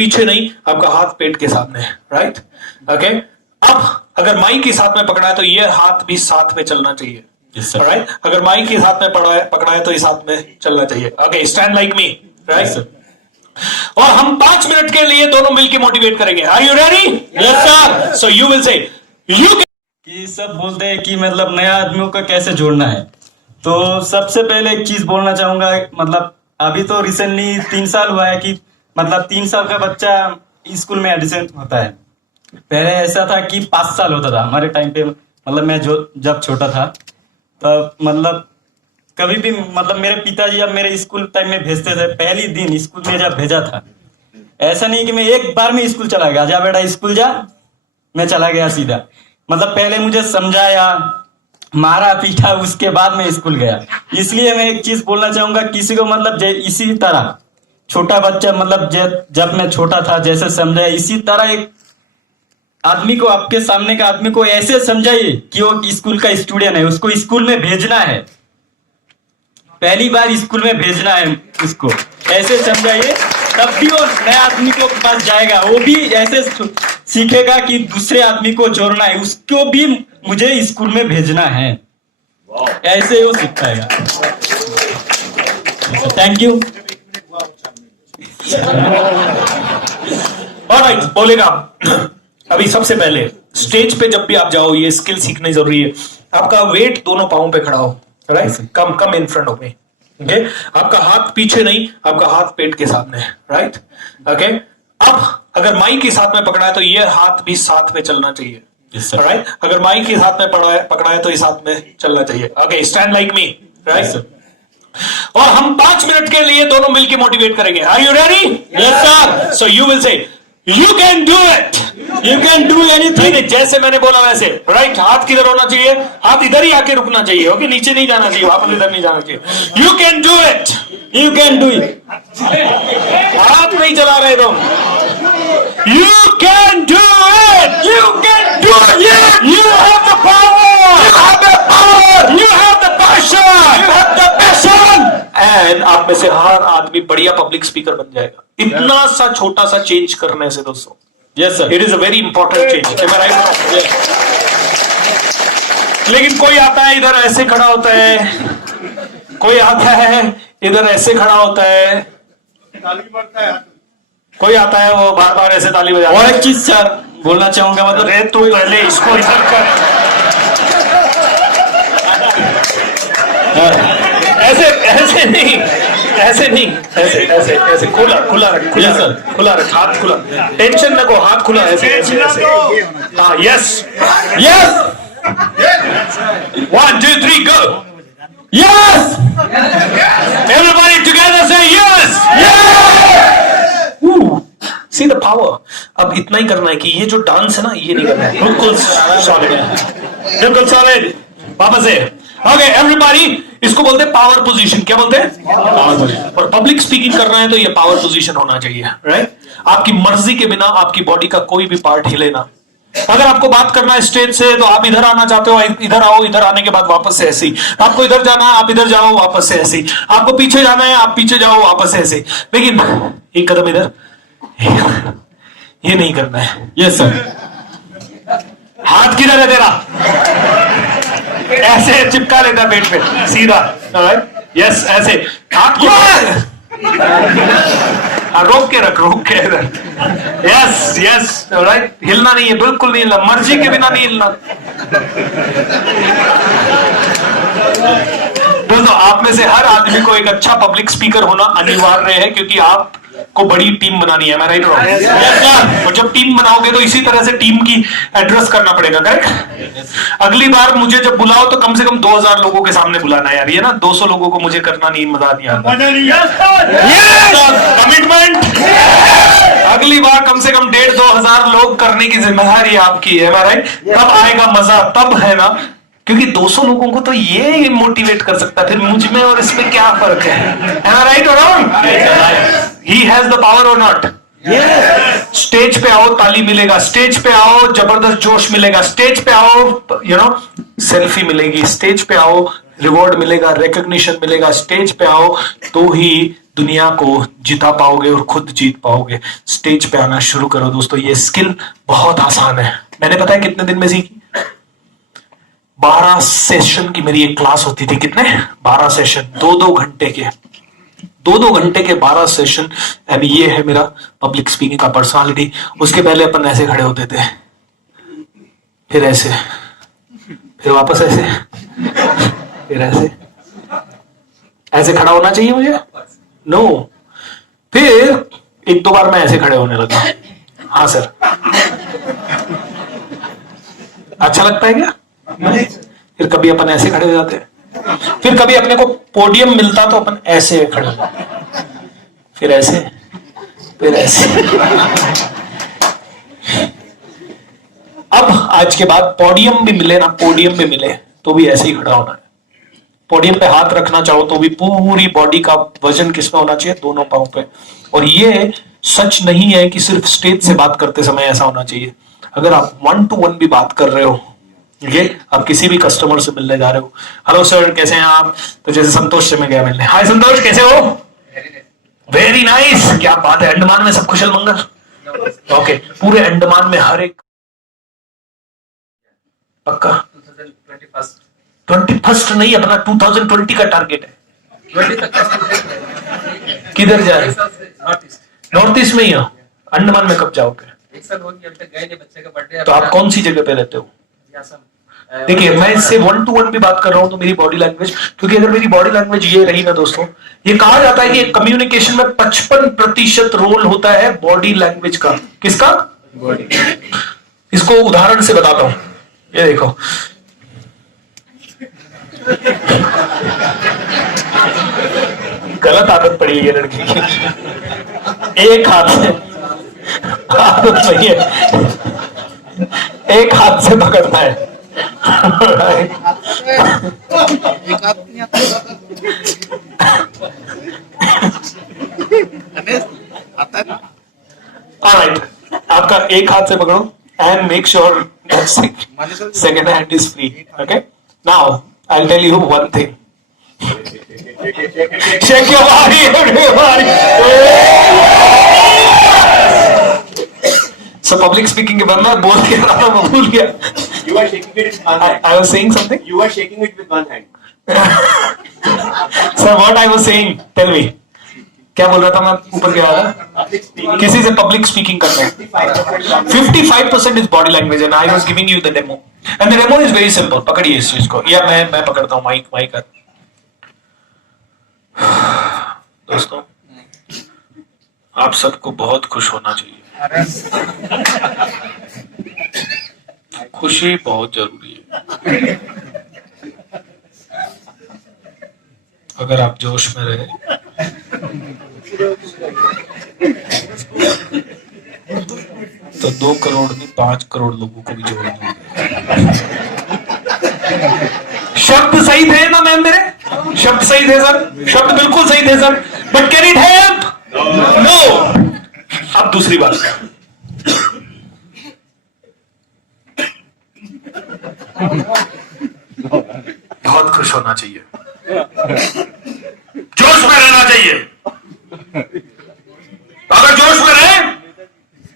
पीछे नहीं, आपका हाथ पेट के सामने है, राइट? ओके, अब अगर माइक के साथ में पकड़ा है तो ये हाथ भी साथ में चलना चाहिए, राइट? अगर माइक के साथ में पकड़ा है तो इस हाथ में चलना चाहिए। Okay, stand like me, right? और हम 5 मिनट के लिए दोनों मिलकर मोटिवेट करेंगे। Are you ready? Yes sir. So you will say you कि सब बोलते हैं कि मतलब नया आदमियों को कैसे जोड़ना है। तो सबसे पहले एक चीज बोलना चाहूंगा, मतलब अभी तो रिसेंटली 3 साल हुआ है कि मतलब 3 साल का बच्चा स्कूल में एडमिशन होता है। पहले ऐसा था कि 5 साल होता था हमारे टाइम पे, मतलब मैं जब छोटा था तब मतलब कभी भी मतलब मेरे पिताजी जब मेरे स्कूल टाइम में भेजते थे, पहली दिन स्कूल में जब भेजा था, ऐसा नहीं कि मैं एक बार में स्कूल चला गया, जा बेटा स्कूल जा, मैं चला गया सीधा। मतलब पहले मुझे समझाया, मारा पीटा, उसके बाद मैं स्कूल गया। इसलिए मैं एक चीज बोलना चाहूंगा किसी को, मतलब इसी तरह छोटा बच्चा मतलब जब मैं छोटा था जैसे समझाया, इसी तरह एक आदमी को, आपके सामने का आदमी को ऐसे समझाइए कि वो स्कूल का स्टूडेंट है, उसको स्कूल में भेजना है, पहली बार स्कूल में भेजना है उसको, ऐसे समझाइए। तब भी वो नया आदमी को पास जाएगा, वो भी ऐसे सीखेगा कि दूसरे आदमी को जोड़ना है, उसको भी मुझे स्कूल में भेजना है, ऐसे वो सीख पाएगा। Thank you. ऑलराइट, बोलेगा। अभी सबसे पहले स्टेज पे जब भी आप जाओ, ये स्किल सीखनी जरूरी है। आपका वेट दोनों पाँव पे खड़ा हो, right? Come in front of me, okay? आपका हाथ पीछे नहीं, आपका हाथ पेट के सामने है, राइट? ओके, अब अगर माइक के साथ में पकड़ा है तो ये हाथ भी साथ में चलना चाहिए, राइट? अगर माइक के साथ में पकड़ा है तो इस हाथ में चलना चाहिए। Okay, stand like me, right? और हम 5 मिनट के लिए दोनों मिलकर मोटिवेट करेंगे। Are you ready? Yes sir. So you will say you can do it, you can do anything, जैसे मैंने बोला वैसे, राइट? हाथ किधर होना चाहिए? हाथ इधर ही आके रुकना चाहिए, ओके? नीचे नहीं जाना चाहिए, वापस इधर नहीं जाना चाहिए। You can do it, you can do it. हाथ नहीं चला रहे तुम। You can do it, you can do it. You have the power, you have the power, you have the passion, you have the passion. And आप में से हर आदमी बढ़िया पब्लिक स्पीकर बन जाएगा, इतना सा छोटा सा चेंज करने से दोस्तों। Yes sir, it is a very important change, am I right? लेकिन कोई आता है इधर ऐसे खड़ा होता है, कोई आता है इधर ऐसे खड़ा होता है, कोई आता है वो बार बार ऐसे ताली बजाता है। और एक चीज सर बोलना चाहूंगा, मतलब अरे तू पहले इसको इधर कर, ऐसे ऐसे नहीं, ऐसे नहीं, ऐसे ऐसे ऐसे खुला खुला रख, खुला सर, खुला रख, हाथ खुला, टेंशन न को, हाथ खुला, ऐसे ऐसे ऐसे। हाँ, यस यस, 1 2 3 गो, यस, एवरीबॉडी टुगेदर से yes yes. See the power. अब इतना ही करना है कि ये जो डांस है ना, ये नहीं करना है, बिल्कुल सॉलिड, बिल्कुल सॉलिड। वापस से, ओके एवरीबॉडी, इसको बोलते हैं पावर पोजीशन। क्या बोलते हैं? Power position. और पब्लिक स्पीकिंग कर रहे हैं तो ये पावर पोजीशन होना चाहिए, राइट? आपकी मर्जी के बिना आपकी बॉडी का कोई भी पार्ट हिले ना। अगर आपको बात करना है स्टेज से तो आप इधर आना चाहते हो, इधर आओ, इधर आने के बाद वापस से ऐसे ही। आपको इधर जाना है, आप इधर जाओ, वापस से ऐसे ही। आपको पीछे जाना है, आप पीछे जाओ, वापस से ऐसे। लेकिन एक कदम इधर, ये नहीं करना है। Yes sir. हाथ किधर है तेरा? ऐसे चिपका लेता पेट पे सीधा, यस, ऐसे हाथ को रोक के रख, रोक के इधर, यस यस, राइट? हिलना नहीं है, बिल्कुल नहीं हिलना, मर्जी के बिना नहीं हिलना। दोस्तों, आप में से हर आदमी को एक अच्छा पब्लिक स्पीकर होना अनिवार्य है, क्योंकि आप को बड़ी टीम बनानी है, मैं राइट और रॉन्ग? और जब टीम बनाओगे तो इसी तरह से टीम की एड्रेस करना पड़ेगा, करेक्ट? अगली बार मुझे जब बुलाओ तो कम से कम 2000 लोगों के सामने बुलाना है यार, ये ना 200 लोगों को मुझे करना नहीं, मजा नहीं आता। कमिटमेंट। अगली बार कम से कम 1500-2000 लोग करने की जिम्मेदारी आपकी है, राइट? तब आएगा मजा, तब है ना, क्योंकि 200 लोगों को तो ये मोटिवेट कर सकता है, फिर मुझ में और इसमें क्या फर्क है? राइट और wrong? He has the power और नॉट? स्टेज पे आओ, ताली मिलेगा, स्टेज पे आओ, जबरदस्त जोश मिलेगा, स्टेज पे आओ, यू नो, सेल्फी मिलेगी, स्टेज पे आओ, रिवॉर्ड मिलेगा, रिकॉग्निशन मिलेगा, स्टेज पे आओ तो ही दुनिया को जिता पाओगे और खुद जीत पाओगे। स्टेज पे आना शुरू करो दोस्तों, ये स्किल बहुत आसान है। मैंने पता है कितने दिन में सीखी? 12 सेशन की मेरी एक क्लास होती थी। कितने? 12 सेशन, 2-2 घंटे के, 2-2 घंटे के 12 सेशन। एंड ये है मेरा पब्लिक स्पीकिंग का पर्सनालिटी। उसके पहले अपन ऐसे खड़े होते थे, फिर ऐसे, फिर वापस ऐसे, फिर ऐसे। ऐसे खड़ा होना चाहिए मुझे? नो। फिर 1-2 बार मैं ऐसे खड़े होने लगा। हाँ सर, अच्छा लगता है क्या? फिर कभी अपन ऐसे खड़े हो जाते हैं, फिर कभी अपने को पोडियम मिलता तो अपन ऐसे खड़े हो जाते, फिर ऐसे, फिर ऐसे। अब आज के बाद पोडियम भी मिले ना, पोडियम भी मिले तो भी ऐसे ही खड़ा होना है। पोडियम पे हाथ रखना चाहो तो भी पूरी बॉडी का वजन किसमें होना चाहिए? दोनों पांव पे। और ये सच नहीं है कि सिर्फ स्टेज से बात करते समय ऐसा होना चाहिए। अगर आप 1-to-1 भी बात कर रहे हो, ये आप किसी भी कस्टमर से मिलने जा रहे हो, हेलो सर कैसे हैं आप? तो जैसे संतोष से मैं गया मिलने, हाय संतोष कैसे हो? वेरी नाइस, क्या बात है, अंडमान में सब कुशल मंगल? ओके, पूरे अंडमान में हर एक पक्का 21st नहीं, अपना 2020 का टारगेट है। किधर जा रहे? नॉर्थ ईस्ट में ही हो? अंडमान में कब जाओगे? एक साल हो गया, अब तक गए नहीं, बच्चे का बर्थडे। तो आप कौन सी जगह पे रहते हो? देखिए, मैं इससे 1-to-1 भी बात कर रहा हूं तो मेरी बॉडी लैंग्वेज, क्योंकि अगर मेरी बॉडी लैंग्वेज ये रही ना दोस्तों, ये कहा जाता है कि कम्युनिकेशन में 55% रोल होता है बॉडी लैंग्वेज का। किसका? बॉडी। इसको उदाहरण से बताता हूं, ये देखो। गलत आदत पड़ी है ये लड़की की। एक हाथ से आदत सही है, एक हाथ से पकड़ना है। ऑलराइट, आपका एक हाथ से पकड़ो and make sure second hand is free. Okay, now I will tell you one thing. Shake your body everybody. So public speaking के बाद मैं बोल क्या रहा था, मैं भूल गया। You are shaking it with one hand. I was saying something. You are shaking it with one hand. Sir, what I was saying, tell me. क्या बोल रहा था मैं? ऊपर क्या रहा था? Public speaking. किसी से पब्लिक स्पीकिंग करना है। 55% is body language and I was giving you the demo. And the demo is very simple. पकड़िए इस चीज को, या मैं पकड़ता हूँ माइक। दोस्तों, आप सबको बहुत खुश होना चाहिए। खुशी बहुत जरूरी है। अगर आप जोश में रहे तो 2 करोड़ नहीं 5 करोड़ लोगों को भी जोड़ दोगे। शब्द सही थे ना मैम? मेरे शब्द सही थे सर? शब्द बिल्कुल सही थे sir, but can it help? No. अब दूसरी बात, बहुत खुश होना चाहिए, जोश में रहना चाहिए। अगर जोश में रहे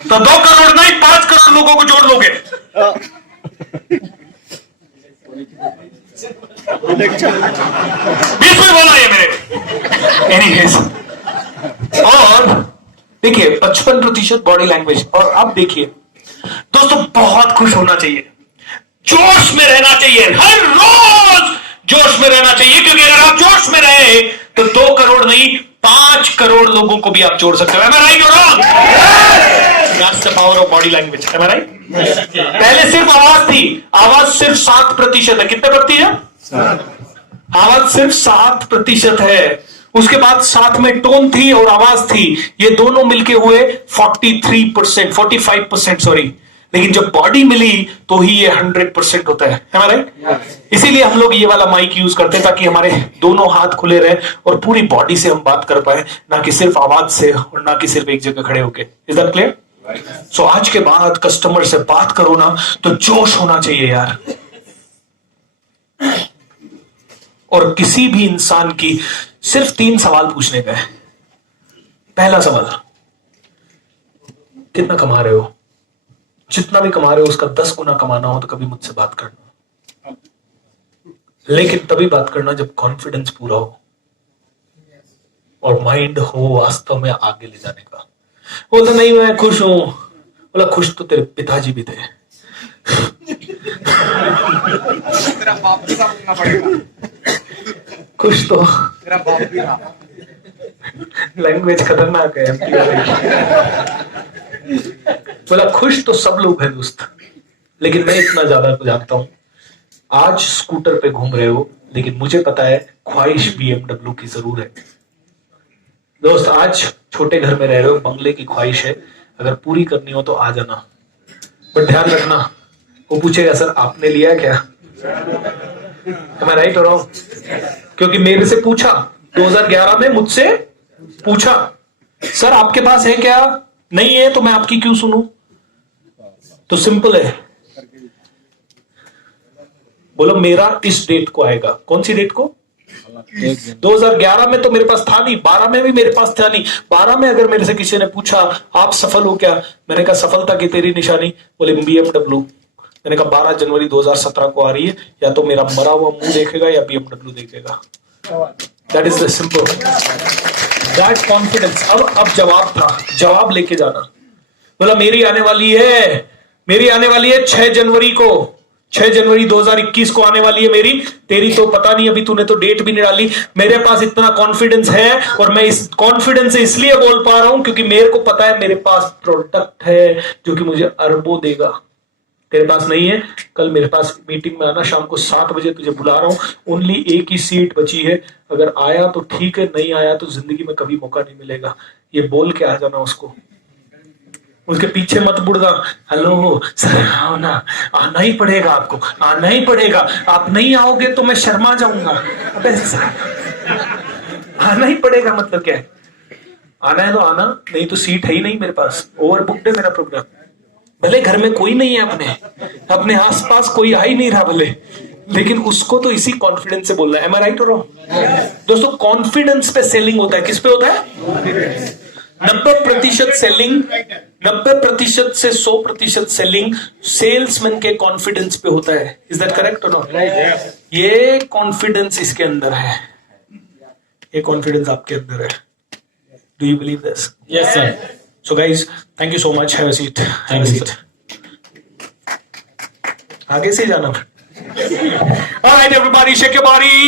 तो 2 करोड़ नहीं 5 करोड़ लोगों को जोड़ लोगे। 20 में बोला ये मेरे। एनीवेज, और देखिए 55% बॉडी लैंग्वेज। और अब देखिए दोस्तों, बहुत खुश होना चाहिए, जोश में रहना चाहिए, हर रोज जोश में रहना चाहिए, क्योंकि अगर आप जोश में रहे तो 2 करोड़ नहीं 5 करोड़ लोगों को भी आप जोड़ सकते हो। Am I right or wrong? That's the power of body language. Am I right? पहले सिर्फ आवाज थी, आवाज सिर्फ 7% है। कितने प्रतिशत? आवाज सिर्फ 7% है। उसके बाद साथ में टोन थी और आवाज थी, ये दोनों मिलके हुए 45% सॉरी। लेकिन जब बॉडी मिली तो ही ये 100% होता है। हमारे इसीलिए हम लोग ये वाला माइक यूज करते हैं, ताकि हमारे दोनों हाथ खुले रहे और पूरी बॉडी से हम बात कर पाए, ना कि सिर्फ आवाज से और ना कि सिर्फ एक जगह खड़े होके। Is that clear? सो आज के बाद कस्टमर से बात करो ना तो जोश होना चाहिए यार। और किसी भी इंसान की सिर्फ 3 सवाल पूछने का है। पहला सवाल, कितना कमा रहे हो? जितना भी कमा रहे हो उसका 10 गुना कमाना हो तो कभी मुझसे बात करना, लेकिन तभी बात करना जब कॉन्फिडेंस पूरा हो और माइंड हो वास्तव में आगे ले जाने का। वो तो नहीं, मैं खुश हूं। बोला खुश तो तेरे पिताजी भी थे। तेरा बाप भी था, बोलना पड़ेगा। खुश तो तेरा बाप भी था। लैंग्वेज खतरनाक है। बोला खुश तो सब लोग हैं दोस्त, लेकिन मैं इतना ज्यादा जानता हूं, आज स्कूटर पे घूम रहे हो, लेकिन मुझे पता है ख्वाहिश BMW की जरूर है। दोस्त आज छोटे घर में रह रहे हो, बंगले की ख्वाहिश है, अगर पूरी करनी हो तो आ जाना, बट ध्यान रखना वो पूछेगा सर आपने लिया क्या? मैं राइट हो रहा हूं? क्योंकि मेरे से पूछा 2011 में, मुझसे पूछा सर आपके पास है क्या? नहीं है तो मैं आपकी क्यों सुनूं? तो सिंपल है, बोलो मेरा इस डेट को आएगा। कौन सी डेट को? 2011 में तो मेरे पास था नहीं, 12 में भी मेरे पास था नहीं। 12 में अगर मेरे से किसी ने पूछा आप सफल हो क्या, मैंने कहा सफलता की तेरी निशानी, बोले BMW। मैंने कहा 12 जनवरी 2017 को आ रही है, या तो मेरा मरा हुआ मुंह देखेगा या BMW देखेगा। That is the simple, that confidence. अब जवाब था, जवाब लेके जाना। बोला मेरी आने वाली है 6 जनवरी को, 6 जनवरी 2021 को आने वाली है मेरी। तेरी तो पता नहीं, अभी तूने तो डेट भी नहीं डाली। मेरे पास इतना कॉन्फिडेंस है, और मैं इस कॉन्फिडेंस से इसलिए बोल पा रहा हूं क्योंकि मेरे को पता है मेरे पास प्रोडक्ट है जो कि मुझे अरबों देगा। तेरे पास नहीं है, कल मेरे पास मीटिंग में आना, शाम को 7 बजे तुझे बुला रहा हूं। ओनली एक ही सीट बची है, अगर आया तो ठीक है, नहीं आया तो जिंदगी में कभी मौका नहीं मिलेगा। ये बोल के आ जाना उसको, उसके पीछे मत बुड़ना। हेलो सर आओ ना, आना ही पड़ेगा आपको, आना ही पड़ेगा, आप नहीं आओगे तो मैं शर्मा जाऊंगा। अबे आना ही पड़ेगा मतलब क्या है? आना है तो आना, नहीं तो सीट है ही नहीं मेरे पास, ओवर बुक्ड है मेरा प्रोग्राम। भले घर में कोई नहीं है, अपने आसपास कोई आ ही नहीं रहा भले, लेकिन उसको तो इसी कॉन्फिडेंस से बोलना है। एम आई राइट हो रहा हूं दोस्तों? कॉन्फिडेंस पे सेलिंग होता है। किस पे होता है? 90% सेलिंग, 90% से 100% सेलिंग सेल्समैन के कॉन्फिडेंस पे होता है। इज दैट करेक्ट और नॉट? ये कॉन्फिडेंस इसके अंदर है, ये कॉन्फिडेंस आपके अंदर है। Do you believe this? Yes sir. So guys thank you so much, have a seat. Thank you, आगे से जाना। All right, everybody, shake your body.